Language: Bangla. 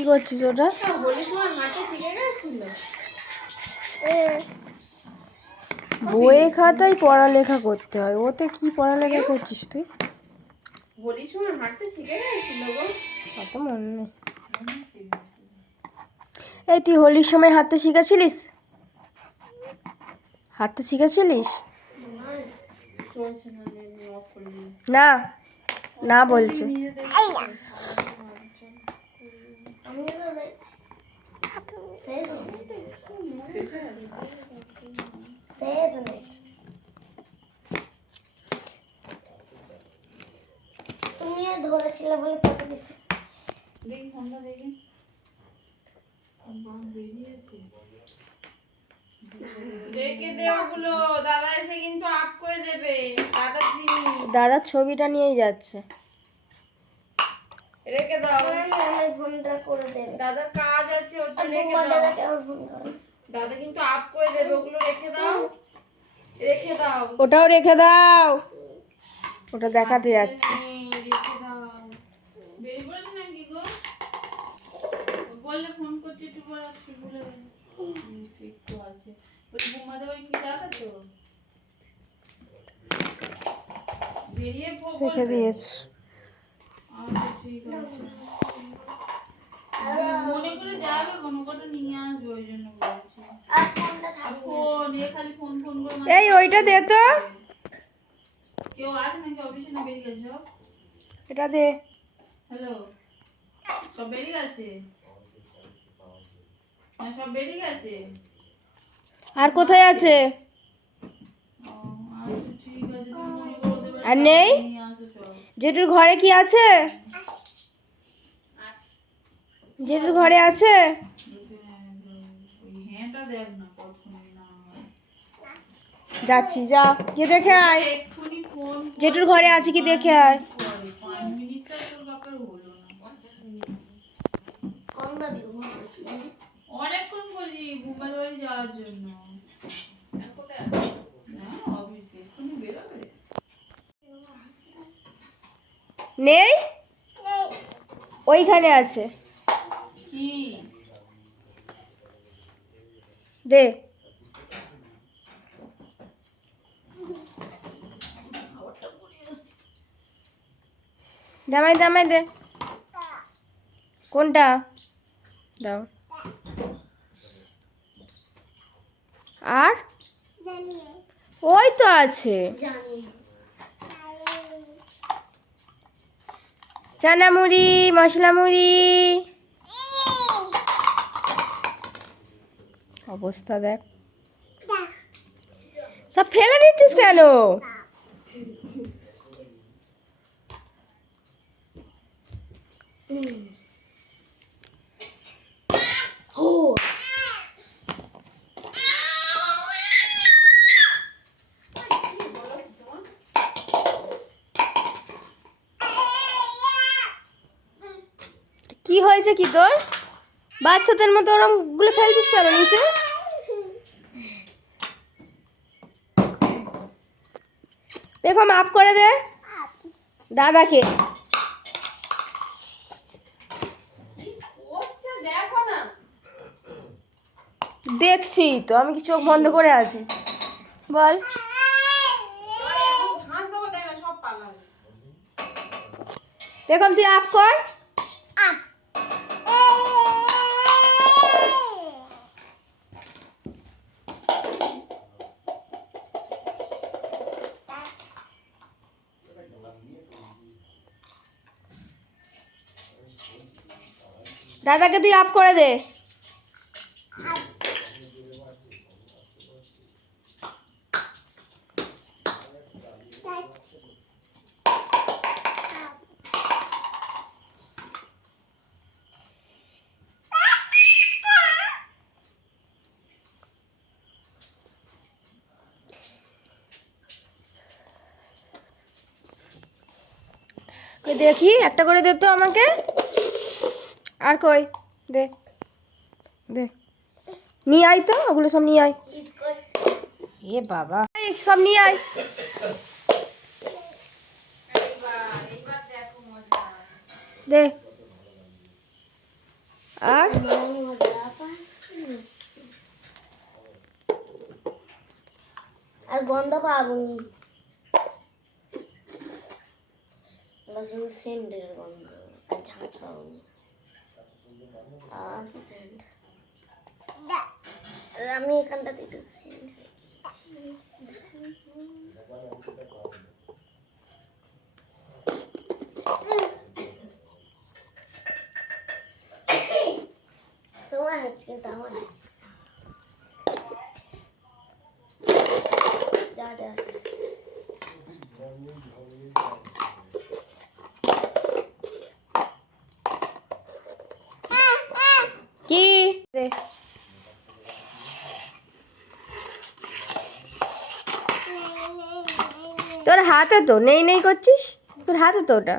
কি করছিস ওটা? বইয়ে খাতায় পড়ালেখা করতে হয়, ওতে কি পড়ালেখা করছিস তুই? হোলির সময় হাঁটতে শিখে গেছিল গো। অত মনে নেই। এই তুই হোলির সময় হাঁটতে শিখেছিলিস? হাঁটতে শিখেছিলিস? না না বলছে। তুমি ধরেছিলে বলে কত কিছু দেখি ফোনটা দেখি। দেখে দে ওগুলো, দাদা এসে কিন্তু আপ করে দেবে। দাদার জিনিস দাদার ছবিটা নিয়েই যাচ্ছে। রেখে দাও। ফোনটা করে দেবে। দাদার কাজ আছে, ওটা রেখে দাও। দাদাকে আবার ফোন করো। দাদা কিন্তু আপ করে দেবে, ওগুলো রেখে দাও। রেখে দাও। ওটাও রেখে দাও, ওটা দেখাতে যাচ্ছে। রেখে দাও। বেরিয়ে পড়েছে নাকি গো? বললে ফোন করছি, একটু পরে আসছি, ভুলে গেল। একটু আছে ওই ঘুমাতে ওই কি জায়গা তো বেরিয়ে রেখে দিয়েছে। আচ্ছা ঠিক আছে, মনে করে যাবে, কোনো কটা নিয়ে আসবে, ওই জন্য বলছি। আর ফোনটা আর ফোন এ খালি ফোন ফোন করে এই ওইটা দে তো, কেউ আছে নাকি অফিসে, না বেরিয়ে গেছে সব? এটা দে। হ্যালো, সব বেরিয়ে গেছে? হ্যাঁ সব বেরিয়ে গেছে। আর কোথায় আছে? ও আচ্ছা ঠিক আছে, তুমি মনে করে ওদের আর বাড়ি নেই? নিয়ে আসো সব। জেঠুর ঘরে কি আছে? জেঠুর ঘরে আছে? ওই হ্যাঁটা দেখ না, কতক্ষণ না হয়। যাচ্ছি, যা গিয়ে দেখে আয়। এক্ষুনি ফোন জেঠুর ঘরে আছে কি দেখে আয়। 5 মিনিটটা তোর বাপের হলো না। কম দাবি ঘুম করছি। অনেকক্ষণ বলছি ঘুমাতে বাড়ি যাওয়ার জন্য। হ্যাঁ অফিসে এক্ষুনি বেরোবে। নেই, ওইখানে আছে, কি দে। দামাই দামাই দে। কোনটা দাও? আর ওই তো আছে চানা মুড়ি, মশলা মুড়ি। অবস্থা দেখ, সব ফেলে দিচ্ছিস কেন? কি হয়েছে কি তোর? বাচ্চাদের মতো ওরম গুলো ফেলছিস কেন নিচে? দেখো মাফ করে দে দাদাকে। দেখো না, দেখছি তো, আমি কি চোখ বন্ধ করে আছি? বল। ঝাঁস দেবো, দেখ না সব পালাবে। দেখো তুই আপ কর। দাদাকে তুই আপ করে দে। কই দেখি, একটা করে দে তো আমাকে। আর কই, দে দে, নিয়ে আয় তো, ওগুলো সব নিয়ে আয়। এ বাবা, এই সব নিয়ে আয়। এইবার দেখো মজা। দে, আর আর গন্ধ পাবনি, শুধু সেন্টের গন্ধ, আর ঝাঁঝ পাবনি। আর scent। আমি এখানটাতে একটু scent তোমার হচ্ছে কিন্তু আমার যা যা কি দে। তোর হাতে তো নেই নেই করছিস, তোর হাতে তো ওটা।